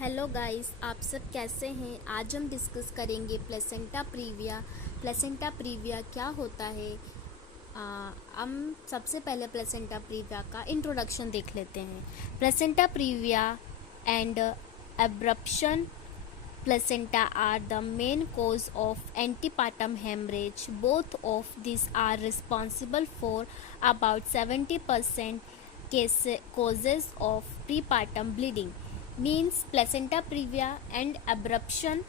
Hello guys, आप सब कैसे हैं। आज हम डिस्कस करेंगे प्लेसेंटा प्रीविया। प्लेसेंटा प्रीविया क्या होता है। हम सबसे पहले प्लेसेंटा प्रीविया का इंट्रोडक्शन देख लेते हैं। Placenta previa and abruption placenta are the main cause of antepartum hemorrhage. Both of these are responsible for about 70% causes of prepartum bleeding. Means placenta previa and abruption.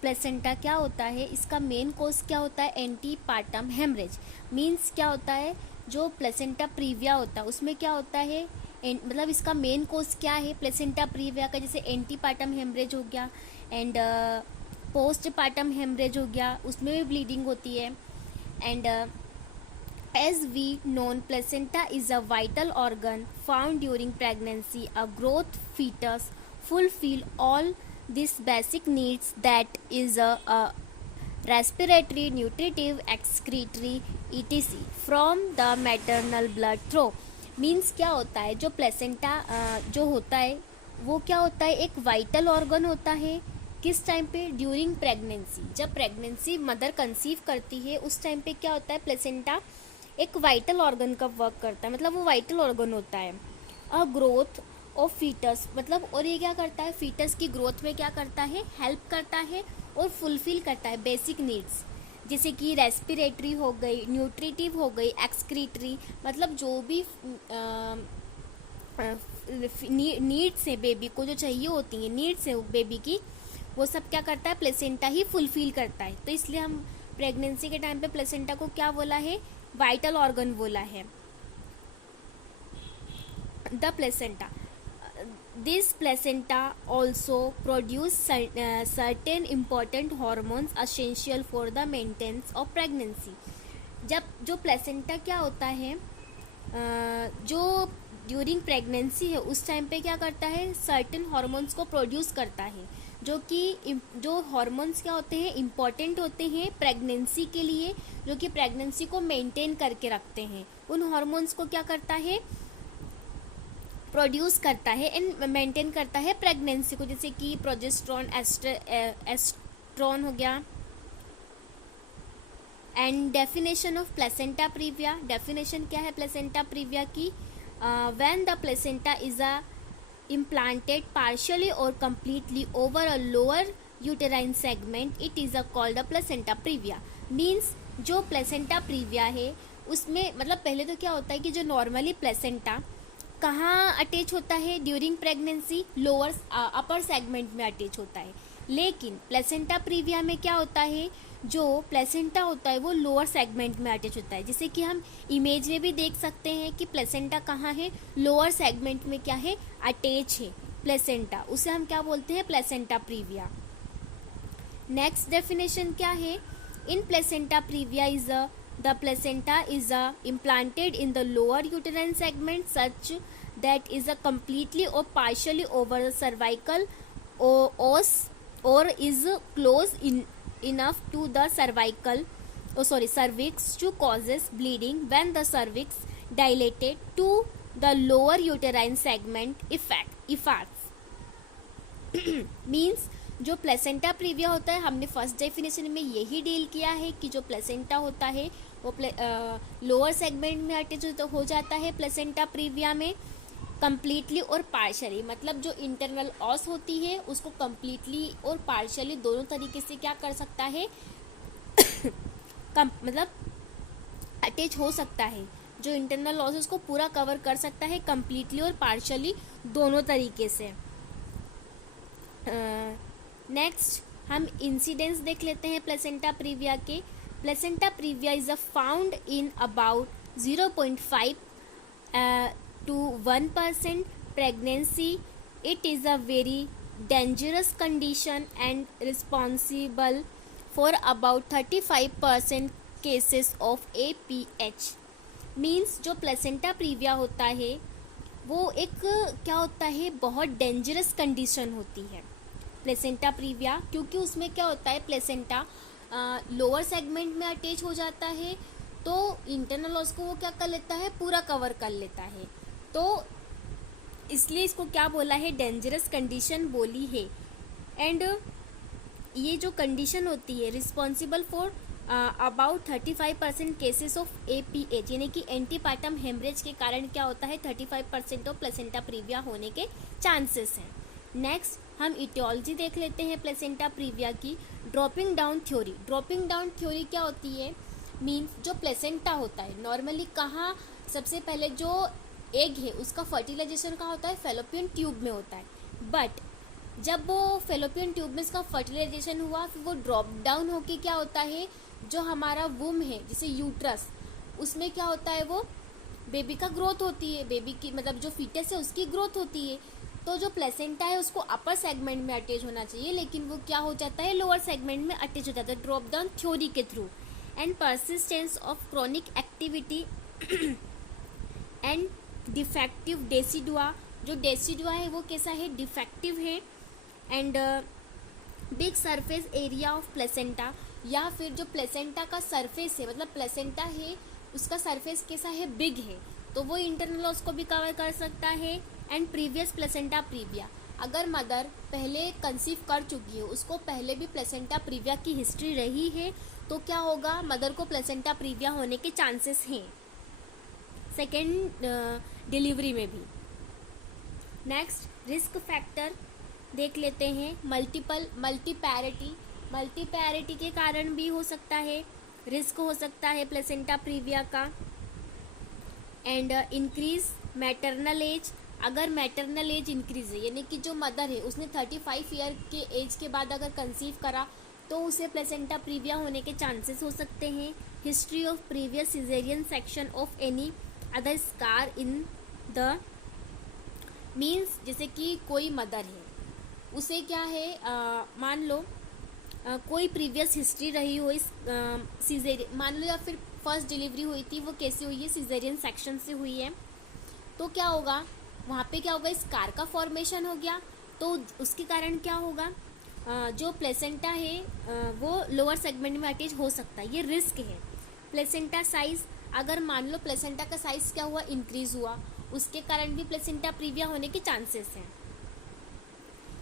Placenta क्या होता है, इसका main कोज क्या होता है, एंटीपार्टम हेमरेज। मीन्स क्या होता है, जो प्लेसेंटा प्रीविया होता है उसमें क्या होता है, मतलब इसका मेन कोज क्या है प्लेसेंटा प्रीविया का। जैसे एंटीपार्टम हेमरेज हो गया एंड पोस्टपार्टम हेमरेज हो गया, उसमें भी ब्लीडिंग होती है। And as we known placenta is a vital organ found during pregnancy. A growth foetus fulfill all these basic needs, that is a respiratory, nutritive, excretory, etc. from the maternal blood through. Means क्या होता है, जो placenta जो होता है वो क्या होता है, एक वाइटल ऑर्गन होता है। किस टाइम पे, ड्यूरिंग प्रेगनेंसी। जब प्रेगनेंसी मदर कंसीव करती है उस टाइम पे क्या होता है, प्लेसेंटा एक वाइटल ऑर्गन का वर्क करता है, मतलब वो वाइटल ऑर्गन होता है। अ ग्रोथ ऑफ फीटस, मतलब और ये क्या करता है, फीटस की ग्रोथ में क्या करता है, हेल्प करता है और फुलफिल करता है बेसिक नीड्स, जैसे कि रेस्पिरेटरी हो गई, न्यूट्रिटिव हो गई, एक्सक्रीटरी, मतलब जो भी नीड्स है बेबी को, जो चाहिए होती है नीड्स है बेबी की, वो सब क्या करता है, प्लेसेंटा ही फुलफिल करता है। तो इसलिए हम प्रेगनेंसी के टाइम पे प्लेसेंटा को क्या बोला है, वाइटल ऑर्गन बोला है। The placenta, this placenta also produce certain important hormones essential for the maintenance of pregnancy. जब जो प्लेसेंटा क्या होता है, जो ड्यूरिंग प्रेगनेंसी है उस टाइम पे क्या करता है, सर्टेन हॉर्मोन्स को प्रोड्यूस करता है, जो कि जो हॉर्मोन्स क्या होते हैं, इम्पॉर्टेंट होते हैं प्रेगनेंसी के लिए, जो कि प्रेगनेंसी को मेंटेन करके रखते हैं। उन हॉर्मोन्स को क्या करता है, प्रोड्यूस करता है एंड मेंटेन करता है प्रेगनेंसी को, जैसे कि प्रोजेस्ट्रॉन, एस्ट्रॉन हो गया। And definition of placenta previa, definition क्या है प्लेसेंटा प्रीविया की, when the placenta is a implanted partially or completely over a lower uterine segment, it is called a placenta previa. means जो placenta previa है उसमें, मतलब पहले तो क्या होता है कि जो नॉर्मली प्लेसेंटा कहाँ अटैच होता है, during pregnancy lower upper segment में अटैच होता है। लेकिन प्लेसेंटा प्रीविया में क्या होता है, जो प्लेसेंटा होता है वो लोअर सेगमेंट में अटैच होता है। जैसे कि हम इमेज में भी देख सकते हैं कि प्लेसेंटा कहाँ है, लोअर सेगमेंट में क्या है, अटैच है प्लेसेंटा, उसे हम क्या बोलते हैं, प्लेसेंटा प्रीविया। नेक्स्ट डेफिनेशन क्या है, in placenta previa is the placenta is implanted in the lower uterine segment such that is completely or partially over the cervical os or is close enough to the cervix to causes bleeding when the cervix dilated to the lower uterine segment effects. means जो placenta previa होता है, हमने first definition में यही deal किया है कि जो प्लेसेंटा होता है वो लोअर सेगमेंट में अटैच हो जाता है प्लेसेंटा प्रीविया में कम्प्लीटली और पार्शली, मतलब जो इंटरनल ऑस होती है उसको कम्प्लीटली और पार्शली दोनों तरीके से क्या कर सकता है मतलब अटैच हो सकता है। जो इंटरनल ऑस उसको पूरा कवर कर सकता है कम्प्लीटली और पार्शली दोनों तरीके से। नेक्स्ट हम इंसिडेंस देख लेते हैं प्लेसेंटा प्रीविया के। Placenta previa is found in about 0.5 to 1% pregnancy. It is a very dangerous condition and responsible for about 35% cases of APH। Means जो प्लेसेंटा प्रीविया होता है वो एक क्या होता है, बहुत डेंजरस कंडीशन होती है प्लेसेंटा प्रीविया, क्योंकि उसमें क्या होता है, प्लेसेंटा लोअर सेगमेंट में अटैच हो जाता है तो इंटरनल ऑस को वो क्या कर लेता है, पूरा कवर कर लेता है। तो इसलिए इसको क्या बोला है, डेंजरस कंडीशन बोली है। एंड ये जो कंडीशन होती है responsible for about 35% cases of APH, यानी कि एंटीपार्टम हेमरेज के कारण क्या होता है 35% ऑफ प्लेसेंटा प्रीविया होने के चांसेस हैं। नेक्स्ट हम इटियोलॉजी देख लेते हैं प्लेसेंटा प्रीविया की। Dropping down theory. Dropping down theory क्या होती है, मीन्स जो प्लेसेंटा होता है नॉर्मली कहाँ, सबसे पहले जो एग है उसका फर्टिलाइजेशन कहाँ होता है, फेलोपियन ट्यूब में होता है। बट जब वो फेलोपियन ट्यूब में इसका फर्टिलाइजेशन हुआ, फिर वो ड्रॉप डाउन होके क्या होता है, जो हमारा वुम है जैसे यूट्रस, उसमें क्या होता है, वो बेबी का ग्रोथ होती है, बेबी की मतलब जो फीटस है उसकी ग्रोथ होती है। तो जो प्लेसेंटा है उसको अपर सेगमेंट में अटैच होना चाहिए, लेकिन वो क्या हो जाता है, लोअर सेगमेंट में अटैच हो जाता है ड्रॉप डाउन थ्योरी के through. And persistence of chronic activity and defective decidua. जो डेसिडुआ है वो कैसा है, डिफेक्टिव है। And big surface area of placenta, या फिर जो प्लेसेंटा का सरफेस है, मतलब प्लेसेंटा है उसका सरफेस कैसा है, बिग है, तो वो इंटरनल लॉस को भी कवर कर सकता है। एंड प्रीवियस प्लेसेंटा प्रीविया, अगर मदर पहले कंसीव कर चुकी है, उसको पहले भी प्लेसेंटा प्रीविया की हिस्ट्री रही है, तो क्या होगा, मदर को प्लेसेंटा प्रीविया होने के चांसेस हैं सेकेंड डिलीवरी में भी। नेक्स्ट रिस्क फैक्टर देख लेते हैं। मल्टीपैरिटी के कारण भी हो सकता है, रिस्क हो सकता है प्लेसेंटा प्रीविया का। एंड इंक्रीज मैटरनल एज, अगर मैटरनल एज इंक्रीज है, यानी कि जो मदर है उसने 35 ईयर के एज के बाद अगर कंसीव करा, तो उसे प्लेसेंटा प्रीविया होने के चांसेस हो सकते हैं। History of previous caesarean section of any other scar in the, means जैसे कि कोई मदर है उसे क्या है, मान लो कोई प्रीवियस हिस्ट्री रही हो इस सीजेरियन, मान लो, या फिर फर्स्ट डिलीवरी हुई थी वो कैसे हुई है, सिजेरियन सेक्शन से हुई है, तो क्या होगा वहाँ पे, क्या होगा, स्कार का फॉर्मेशन हो गया, तो उसके कारण क्या होगा, जो प्लेसेंटा है वो लोअर सेगमेंट में अटैच हो सकता है, ये रिस्क है। प्लेसेंटा साइज, अगर मान लो प्लेसेंटा का साइज क्या हुआ, इंक्रीज हुआ, उसके कारण भी प्लेसेंटा प्रीविया होने के चांसेस हैं।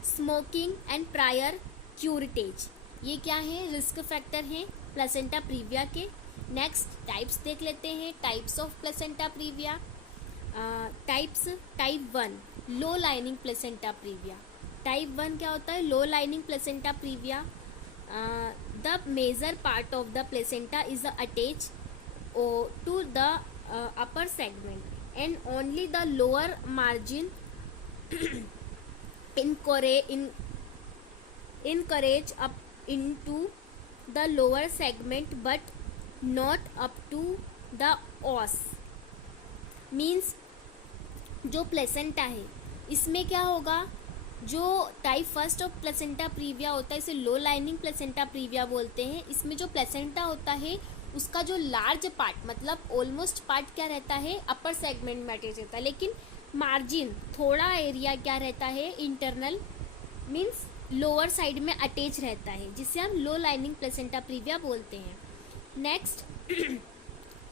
स्मोकिंग एंड प्रायर क्यूरिटेज, ये क्या है, रिस्क फैक्टर हैं प्लेसेंटा प्रीविया के। नेक्स्ट टाइप्स देख लेते हैं, types of placenta previa. Types, type 1 low lining placenta previa. Type 1 क्या होता है, low lining placenta previa. The major part of the placenta is attach to the upper segment and only the lower margin encourage up into the lower segment but not up to the os, means जो placenta है इसमें क्या होगा, जो type first of placenta previa होता है इसे लो lining placenta previa बोलते हैं। इसमें जो प्लेसेंटा होता है उसका जो लार्ज पार्ट, मतलब ऑलमोस्ट पार्ट क्या रहता है, अपर सेगमेंट में अटैच रहता है, लेकिन मार्जिन थोड़ा एरिया क्या रहता है, इंटरनल मीन्स लोअर साइड में अटैच रहता है, जिसे हम लो लाइनिंग प्लेसेंटा प्रीविया बोलते हैं। Next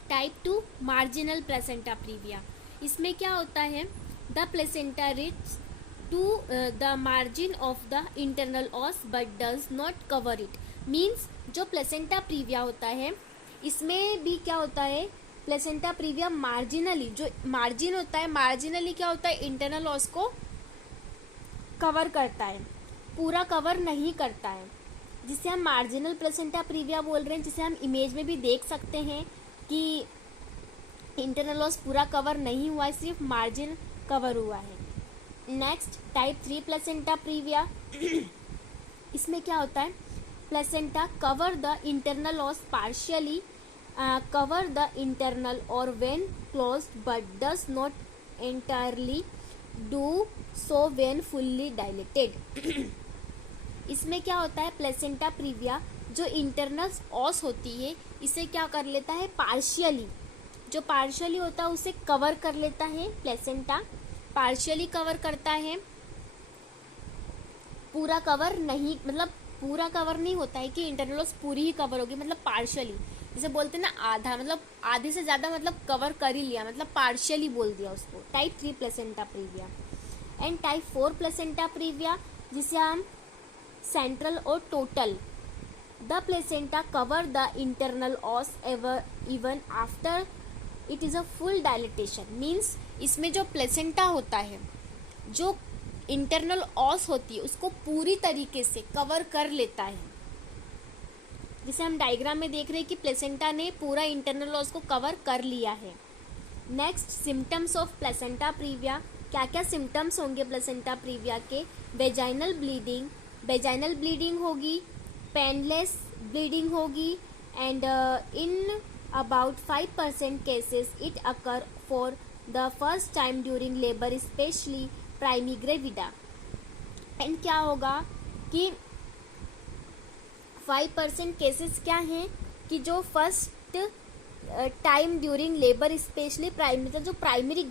type 2 marginal placenta previa. इसमें क्या होता है, the placenta reach to the margin of the internal os but does not cover it, means जो प्लेसेंटा प्रीविया होता है इसमें भी क्या होता है, प्लेसेंटा प्रीविया मार्जिनली, जो मार्जिन होता है मार्जिनली क्या होता है, इंटरनल ऑस को कवर करता है, पूरा कवर नहीं करता है, जिसे हम मार्जिनल प्लेसेंटा प्रीविया बोल रहे हैं, जिसे हम इमेज में भी देख सकते हैं कि इंटरनल ऑस पूरा कवर नहीं हुआ है, सिर्फ मार्जिन कवर हुआ है। Next type 3 placenta previa. इसमें क्या होता है, placenta cover the internal os partially, cover the internal or when closed but does not entirely do so when fully dilated. इसमें क्या होता है, प्लेसेंटा प्रीविया जो इंटरनल ऑस होती है इसे क्या कर लेता है, पार्शियली, जो पार्शियली होता है उसे कवर कर लेता है, प्लेसेंटा पार्शियली कवर करता है, पूरा कवर नहीं, मतलब पूरा कवर नहीं होता है कि इंटरनल ऑस पूरी ही कवर होगी, मतलब पार्शियली, जैसे बोलते हैं ना आधा, मतलब आधे से ज़्यादा मतलब कवर कर ही लिया, मतलब पार्शियली बोल दिया उसको। Type 3 placenta previa. And type 4 placenta previa जिसे हम सेंट्रल और total. The placenta cover the internal ऑस even after it is a full dilatation. Means इसमें जो प्लेसेंटा होता है, जो इंटरनल ऑस होती है, उसको पूरी तरीके से कवर कर लेता है। जिसे हम डायग्राम में देख रहे हैं कि प्लेसेंटा ने पूरा इंटरनल ऑस को कवर कर लिया है। Next, symptoms of placenta previa. क्या क्या सिम्टम्स होंगे प्लेसेंटा प्रीविया के? वेजाइनल ब्लीडिंग, वेजाइनल ब्लीडिंग होगी, पेनलेस ब्लीडिंग होगी, and in about 5% cases it occur for the first time during labor, especially primigravida। And क्या होगा कि 5% केसेस क्या हैं कि जो first time during labour specially जो प्राइमरी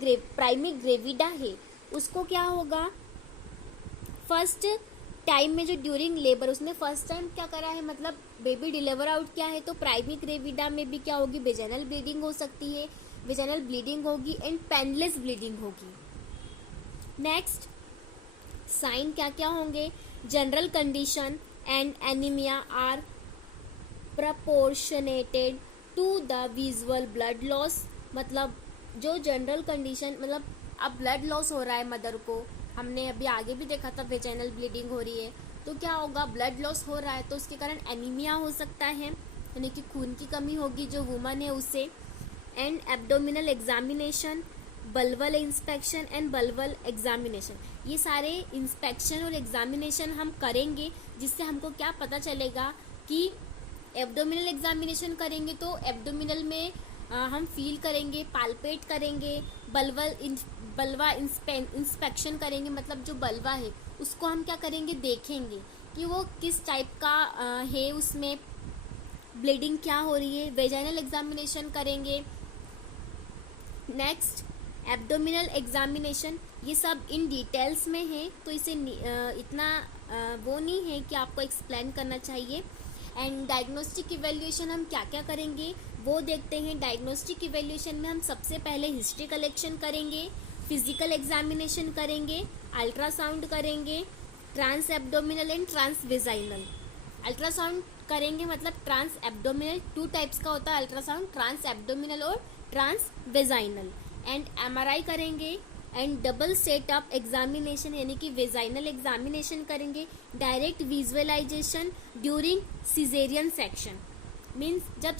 ग्रेविडा है उसको क्या होगा, फर्स्ट टाइम में जो ड्यूरिंग लेबर उसने फर्स्ट टाइम क्या करा है, मतलब बेबी डिलीवर आउट किया है, तो प्राइमरी ग्रेविडा में भी क्या होगी, वेजाइनल ब्लीडिंग हो सकती है, वेजाइनल ब्लीडिंग होगी एंड पेनलेस ब्लीडिंग होगी। नेक्स्ट, साइन क्या क्या होंगे? General condition and anaemia are proportionated to the visual blood loss. मतलब जो जनरल कंडीशन, मतलब अब ब्लड लॉस हो रहा है मदर को, हमने अभी आगे भी देखा था वेजाइनल ब्लीडिंग हो रही है, तो क्या होगा, ब्लड लॉस हो रहा है तो उसके कारण एनीमिया हो सकता है, यानी कि खून की कमी होगी जो वुमन है उसे। And abdominal examination, vulval inspection and vulval examination, ये सारे इंस्पेक्शन और एग्जामिनेशन हम करेंगे जिससे हमको क्या पता चलेगा कि एब्डोमिनल एग्जामिनेशन करेंगे तो एब्डोमिनल में हम फील करेंगे, पाल्पेट करेंगे, बल्वा इंस्पेक्शन करेंगे, मतलब जो बल्वा है उसको हम क्या करेंगे, देखेंगे कि वो किस टाइप का है, उसमें ब्लीडिंग क्या हो रही है, वेजाइनल एग्जामिनेशन करेंगे। नेक्स्ट, एब्डोमिनल एग्जामिनेशन, ये सब इन डिटेल्स में है तो इसे इतना वो नहीं है कि आपको एक्सप्लेन करना चाहिए। एंड डायग्नोस्टिक इवेल्यूएशन हम क्या क्या करेंगे वो देखते हैं। डायग्नोस्टिक इवेल्यूएशन में हम सबसे पहले हिस्ट्री कलेक्शन करेंगे, फिजिकल एग्जामिनेशन करेंगे, अल्ट्रासाउंड करेंगे, trans abdominal and trans vaginal. Ultrasound करेंगे मतलब ट्रांस एब्डोमिनल, 2 टाइप्स का होता है अल्ट्रासाउंड, ट्रांस एब्डोमिनल और ट्रांस वेजाइनल। एंड एमआरआई करेंगे एंड डबल सेटअप एग्जामिनेशन यानी कि वेजाइनल एग्जामिनेशन करेंगे। Direct visualisation during caesarean section, means जब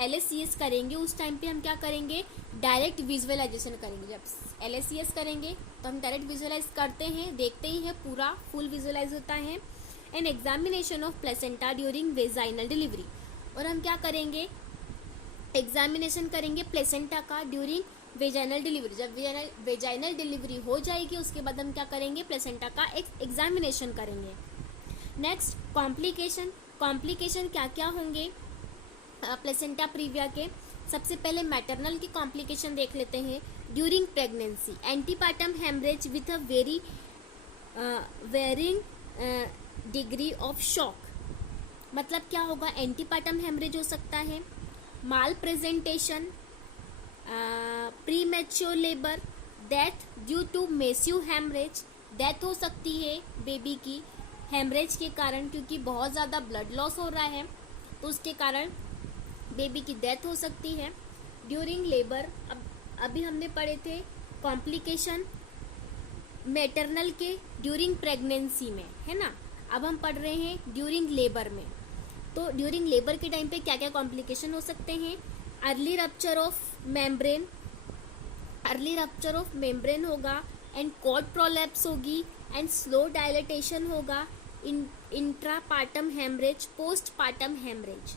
LSCS करेंगे उस टाइम पे हम क्या करेंगे, डायरेक्ट विजुअलाइजेशन करेंगे। जब LSCS करेंगे तो हम डायरेक्ट विजुअलाइज करते हैं, देखते ही है, पूरा फुल विजुअलाइज होता है। And examination of placenta during vaginal delivery, और हम क्या करेंगे, एग्जामिनेशन करेंगे प्लेसेंटा का ड्यूरिंग वेजाइनल डिलीवरी। जब वेजाइनल डिलीवरी हो जाएगी उसके बाद हम क्या करेंगे, प्लेसेंटा का एग्जामिनेशन करेंगे। Next, complication. कॉम्प्लिकेशन क्या क्या होंगे प्लेसेंटा प्रीविया के? सबसे पहले मैटरनल की कॉम्प्लिकेशन देख लेते हैं। During pregnancy, antepartum haemorrhage with a varying degree of shock. मतलब क्या होगा, एंटीपार्टम हेमरेज हो सकता है, malpresentation, premature labour, death due to massive haemorrhage, death हो सकती है बेबी की हेमरेज के कारण, क्योंकि बहुत ज़्यादा ब्लड लॉस हो रहा है तो उसके कारण बेबी की डेथ हो सकती है। ड्यूरिंग लेबर, अभी हमने पढ़े थे कॉम्प्लिकेशन मैटरनल के ड्यूरिंग प्रेगनेंसी में, है ना। अब हम पढ़ रहे हैं ड्यूरिंग लेबर में। तो ड्यूरिंग लेबर के टाइम पे क्या क्या कॉम्प्लिकेशन हो सकते हैं? Early rupture of membrane, early rupture of membrane होगा, एंड कॉर्ड प्रोलैप्स होगी, एंड स्लो डायलेटेशन होगा, intrapartum haemorrhage, postpartum haemorrhage.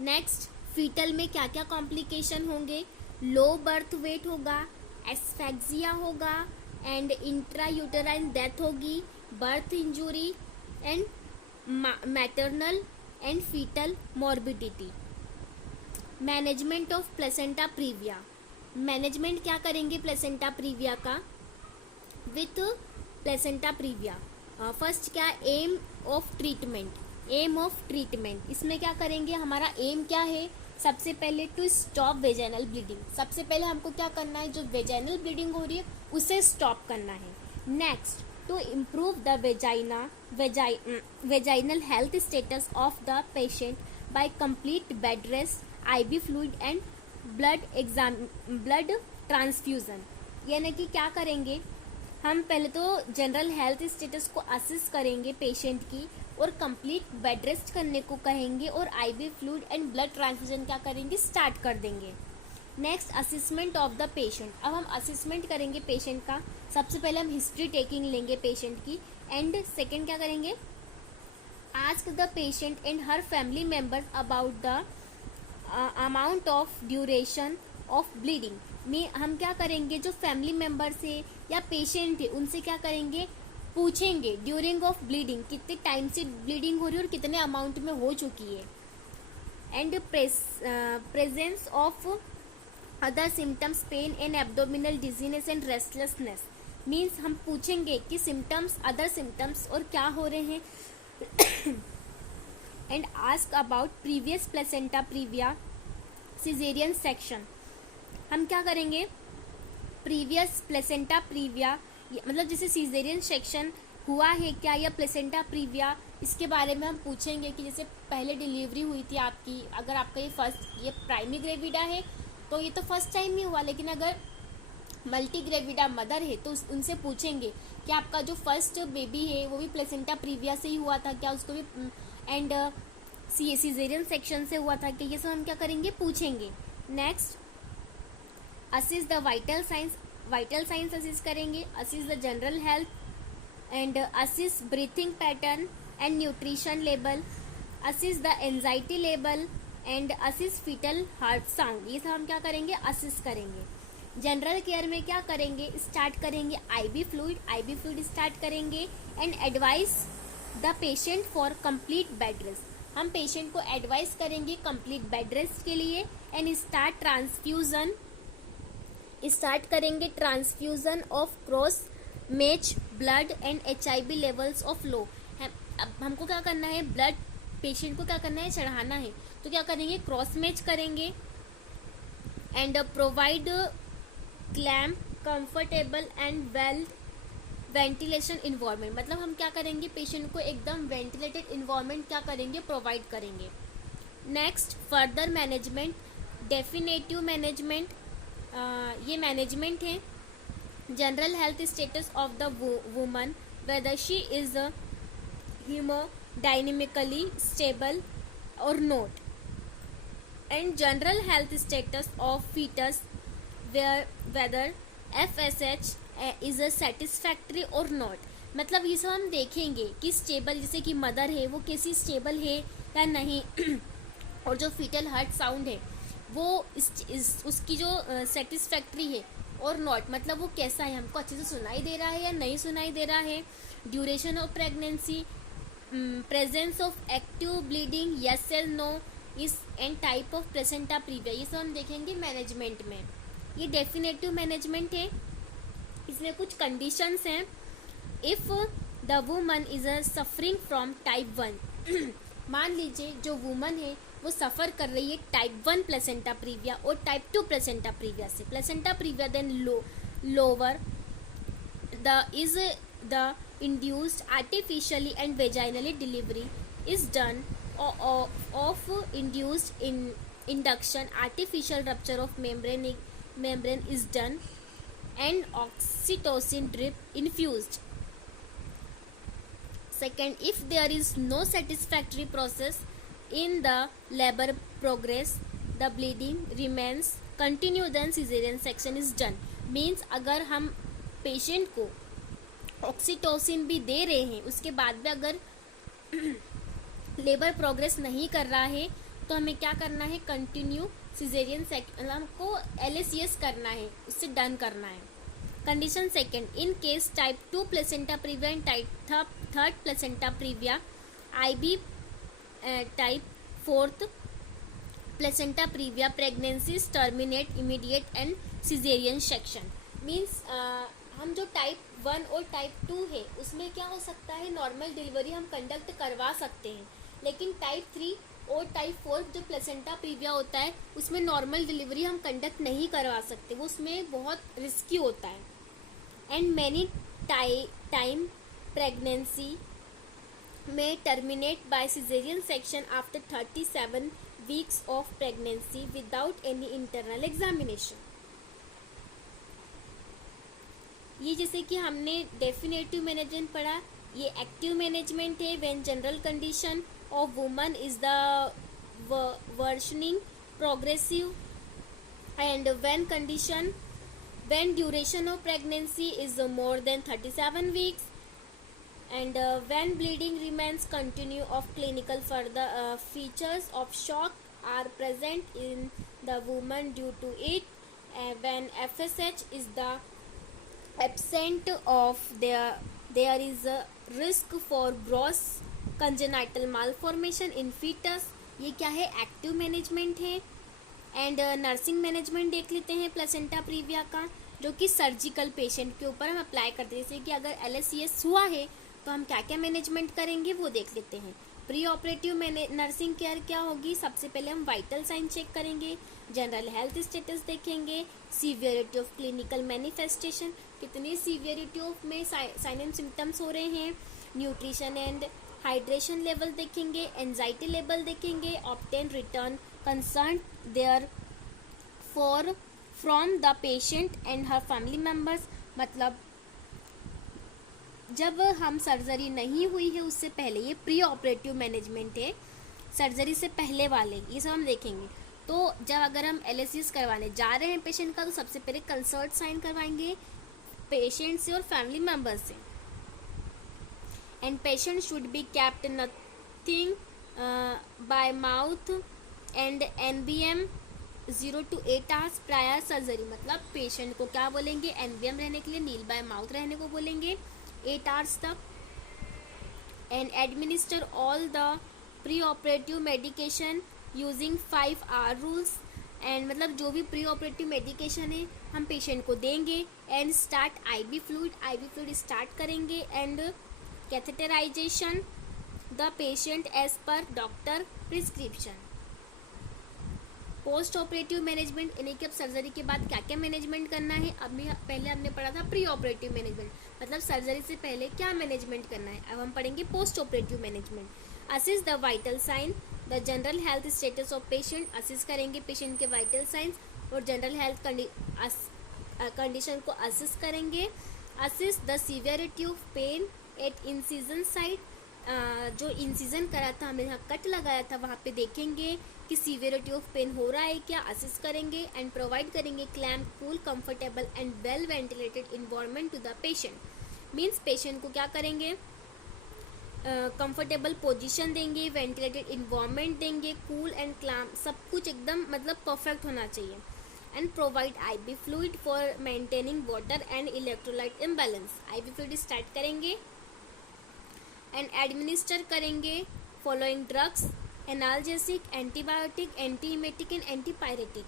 Next, foetal में क्या क्या कॉम्प्लिकेशन होंगे? लो बर्थ वेट होगा, एस्फेक्सिया होगा, एंड इंट्रायूटेराइन डेथ होगी, birth injury, and maternal and foetal morbidity. Management of placenta previa, management क्या करेंगे प्लेसेंटा प्रीविया का? विथ प्लेसेंटा प्रीविया फर्स्ट क्या, aim of treatment, aim of treatment, इसमें क्या करेंगे, हमारा एम क्या है? सबसे पहले टू स्टॉप वेजाइनल ब्लीडिंग। सबसे पहले हमको क्या करना है, जो वेजाइनल ब्लीडिंग हो रही है उसे स्टॉप करना है। Next, to improve the vaginal health status of the patient by complete bed rest, IV fluid and blood transfusion. यानी कि क्या करेंगे, हम पहले तो जनरल हेल्थ स्टेटस को असेस करेंगे पेशेंट की, और कंप्लीट बेड रेस्ट करने को कहेंगे, और IV fluid and blood transfusion क्या करेंगे, स्टार्ट कर देंगे। Next, assessment of the patient. अब हम असेसमेंट करेंगे पेशेंट का। सबसे पहले हम हिस्ट्री टेकिंग लेंगे पेशेंट की, एंड सेकेंड क्या करेंगे, ask the patient and her family members about the amount of duration of bleeding. में हम क्या करेंगे, जो फैमिली मेम्बर्स है या पेशेंट है उनसे क्या करेंगे, पूछेंगे ड्यूरिंग ऑफ ब्लीडिंग, कितने टाइम से ब्लीडिंग हो रही है और कितने अमाउंट में हो चुकी है। And presence of other symptoms, pain and abdominal dizziness and restlessness. Means हम पूछेंगे कि सिम्टम्स, अदर सिम्टम्स और क्या हो रहे हैं। And ask about previous placenta previa caesarean section. हम क्या करेंगे, प्रीवियस प्लेसेंटा प्रीविया, मतलब जैसे सिजेरियन सेक्शन हुआ है क्या, या प्लेसेंटा प्रीविया, इसके बारे में हम पूछेंगे कि जैसे पहले डिलीवरी हुई थी आपकी, अगर आपका ये प्राइमी ग्रेविडा है तो ये तो फर्स्ट टाइम ही हुआ, लेकिन अगर मल्टी ग्रेविडा मदर है तो उनसे पूछेंगे कि आपका जो फर्स्ट बेबी है वो भी प्लेसेंटा प्रीविया से ही हुआ था क्या, उसको भी एंड सिजेरियन सेक्शन से हुआ था क्या, ये सब हम क्या करेंगे, पूछेंगे। Next, assess the vital signs assess करेंगे, assess the general health and assess breathing pattern and nutrition level, assess the anxiety level and assess fetal heart sound. ये सब हम क्या करेंगे, असिस करेंगे। जनरल केयर में क्या करेंगे, स्टार्ट करेंगे आईवी फ्लूइड स्टार्ट करेंगे, and advice the patient for complete bed rest. हम पेशेंट को एडवाइस करेंगे कंप्लीट बेड रेस्ट के लिए, एंड स्टार्ट करेंगे transfusion of cross match blood and HIV levels of low. अब हमको क्या करना है, ब्लड पेशेंट को क्या करना है, चढ़ाना है, तो क्या करेंगे, क्रॉस मैच करेंगे, and provide clamp comfortable and well ventilation environment. मतलब हम क्या करेंगे, पेशेंट को एकदम वेंटिलेटेड इन्वायरमेंट क्या करेंगे, प्रोवाइड करेंगे। Next, further management, definitive management, ये मैनेजमेंट है general health status of the woman, whether she is haemodynamically stable or not, and general health status of fetus, whether FSH is a satisfactory or not. मतलब ये सब हम देखेंगे कि stable, जैसे कि मदर है वो कैसी स्टेबल है या नहीं, और जो फीटल हार्ट साउंड है वो उसकी जो सेटिस्फैक्ट्री है और नॉट, मतलब वो कैसा है, हमको अच्छे से सुनाई दे रहा है या नहीं सुनाई दे रहा है। Duration of pregnancy, presence of active bleeding, yes और नो, इस and type of placenta previa, ये सब हम देखेंगे मैनेजमेंट में। ये डेफिनेटिव मैनेजमेंट है, इसमें कुछ कंडीशंस हैं। If the woman is suffering from type 1, मान लीजिए जो वुमन है वो सफ़र कर रही है टाइप 1 प्लेसेंटा प्रीविया और टाइप 2 प्लेसेंटा प्रीविया से। Placenta previa then lower the induced artificially and vaginally delivery is done of induced induction, artificial rupture of membrane is done, and oxytocin drip infused. Second, if there is no satisfactory process in the labor progress, the bleeding remains continue, then cesarean section is done. Means अगर हम patient को oxytocin भी दे रहे हैं, उसके बाद भी अगर लेबर प्रोग्रेस नहीं कर रहा है तो हमें क्या करना है, कंटिन्यू सिजेरियन सेक्शन, हमको LACS करना है, उससे डन करना है। Condition second, in case type 2 placenta previa and type 3 placenta previa, IB type 4 placenta previa, pregnancies terminate immediate and caesarean section. Means हम जो टाइप 1 और टाइप 2 है उसमें क्या हो सकता है, नॉर्मल डिलीवरी हम कंडक्ट करवा सकते हैं, लेकिन टाइप 3 और टाइप 4 जो प्लेसेंटा प्रीविया होता है उसमें नॉर्मल डिलीवरी हम कंडक्ट नहीं करवा सकते, वो उसमें बहुत रिस्की होता है। and many time pregnancy may terminate by cesarean section after 37 weeks of pregnancy without any internal examination. ये जैसे कि हमने डेफिनेटिव मैनेजमेंट पढ़ा, ये एक्टिव मैनेजमेंट है when general condition of woman is the worsening progressive and when duration of pregnancy is more than 37 weeks and when bleeding remains continue of clinical further features of shock are present in the woman due to it, when FSH is the absent of there is a risk for gross congenital malformation in fetus. ये क्या है? Active management है. And nursing management देख लेते हैं placenta previa का, जो कि सर्जिकल पेशेंट के ऊपर हम अप्लाई करते हैं. जैसे कि अगर LSCS हुआ है तो हम क्या क्या मैनेजमेंट करेंगे वो देख लेते हैं. प्री ऑपरेटिव नर्सिंग केयर क्या होगी? सबसे पहले हम वाइटल साइन चेक करेंगे, जनरल हेल्थ स्टेटस देखेंगे, सीवियरिटी ऑफ क्लिनिकल मैनिफेस्टेशन, कितने सीवियरिटी ऑफ में साइन एंड सिम्टम्स हो रहे हैं, न्यूट्रिशन एंड हाइड्रेशन लेवल देखेंगे, एंजाइटी लेवल देखेंगे, obtain return concern there for from the patient and her family members. मतलब जब हम सर्जरी नहीं हुई है उससे पहले, ये प्री ऑपरेटिव मैनेजमेंट है, सर्जरी से पहले वाले ये सब हम देखेंगे. तो जब अगर हम LSCS करवाने जा रहे हैं पेशेंट का, तो सबसे पहले कंसर्ट साइन करवाएंगे पेशेंट से और फैमिली मेम्बर से. And patient should be kept nothing bye mouth and NBM 0 to 8 hours prior surgery. मतलब पेशेंट को क्या बोलेंगे? NBM रहने के लिए, नील बाय माउथ रहने को बोलेंगे 8 hours तक. And administer all the pre operative medication using 5 hour rules. And मतलब जो भी प्री ऑपरेटिव मेडिकेशन है हम पेशेंट को देंगे. And start IV fluid start करेंगे. And catheterisation the patient as per doctor prescription. Post operative management, यानी कि अब सर्जरी के बाद क्या क्या मैनेजमेंट करना है. पहले हमने पढ़ा था प्री ऑपरेटिव मैनेजमेंट, मतलब सर्जरी से पहले क्या मैनेजमेंट करना है. अब हम पढ़ेंगे post operative management. Assist the vital sign the general health status of patient. Assist करेंगे पेशेंट के वाइटल साइंस और जनरल हेल्थ कंडीशन को असिस्ट करेंगे. Assist the severity of pain at incision site. जो इंसिजन करा था, हमने यहाँ कट लगाया था, वहाँ पे देखेंगे कि सीवियरिटी ऑफ पेन हो रहा है क्या, असिस्ट करेंगे. एंड प्रोवाइड करेंगे clamp, cool, comfortable and well ventilated environment to the patient. Means patient को क्या करेंगे? कंफर्टेबल पोजीशन देंगे, वेंटिलेटेड इन्वायरमेंट देंगे, कूल एंड क्लैम्प, सब कुछ एकदम मतलब परफेक्ट होना चाहिए. And provide IV fluid for maintaining water and electrolyte imbalance. IV fluid start करेंगे एंड एडमिनिस्टर करेंगे following drugs: analgesic, antibiotic, antiemetic and antipyretic.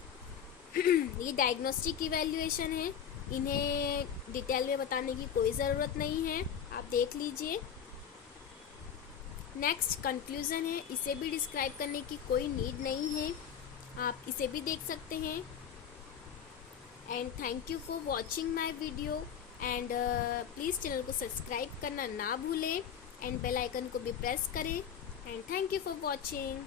ये डायग्नोस्टिक इवैल्यूएशन है, इन्हें डिटेल में बताने की कोई ज़रूरत नहीं है, आप देख लीजिए. नेक्स्ट कंक्लूजन है, इसे भी डिस्क्राइब करने की कोई नीड नहीं है, आप इसे भी देख सकते हैं. And thank you for watching my video. And please channel को सब्सक्राइब करना ना भूलें एंड बेल आइकन को भी प्रेस करें. And thank you for watching.